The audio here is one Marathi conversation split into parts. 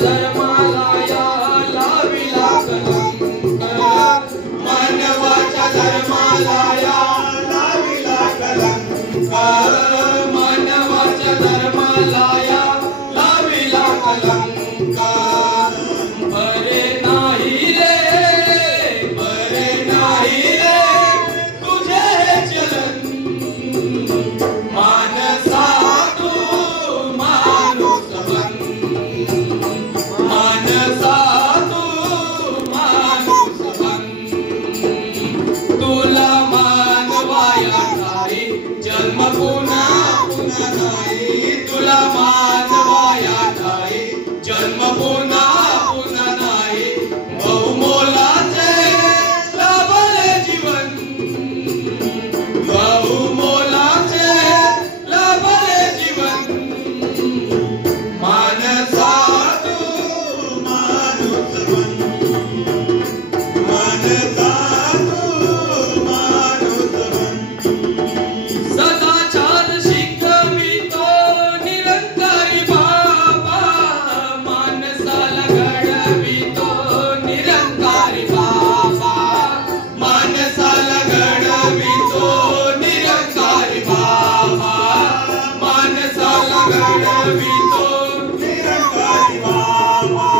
धर्माला या लाविला कलंक, मानवाच्या धर्माला या लाविला कलंक, मानवाच्या धर्माला या लाविला कलंक. बरे नाही रे, बरे नाही रे तुझे हे चलन, मानसा तू माणूस बन, मानसा तू माणूस बन. तुला मानवाया ठाई जन्म पुन्हा पुन्हा नाही, तुला मानवाया ठाई जन्म पुन्हा पुन्हा नाही. बहुमोलाचे लाभले जीवन, बहुमोलाचे लाभले जीवन. मानसा तू माणूस बन, मानसा तू माणूस बन. सदाचार शिकवितो निरंकारी बाबा, माणसाला घडवितो निरंकारी बाबा, माणसाला घडवितो निरंकारी बाबा, माणसाला घडवितो निरंकारी बाबा.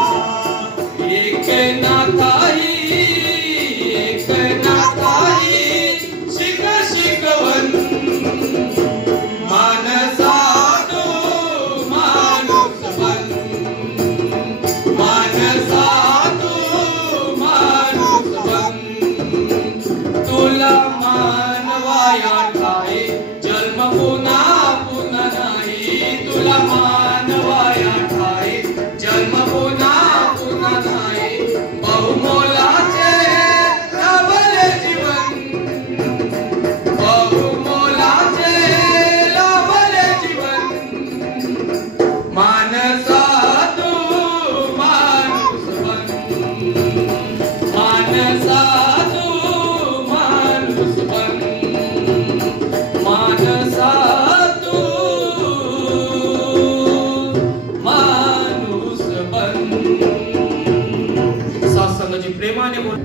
एक नाथाई, एक नाथाई शिक शिकवन, मानसा तू माणूस बन, मानसा तू माणूस बन. तुला मानवाया ठाई जन्म पुन्हा पुन्हा नाही, तुला मानवाया ठाई जन्म पुन्हा पुन्हा नाही. बहुमोलाचे लाभले जीवन, बहुमोलाचे लाभले जीवन. मानसा तू माणूस बन, मानसा तू माणूस बन, मानसा तू माणूस बन. सत्संगाची प्रेमाने बोल.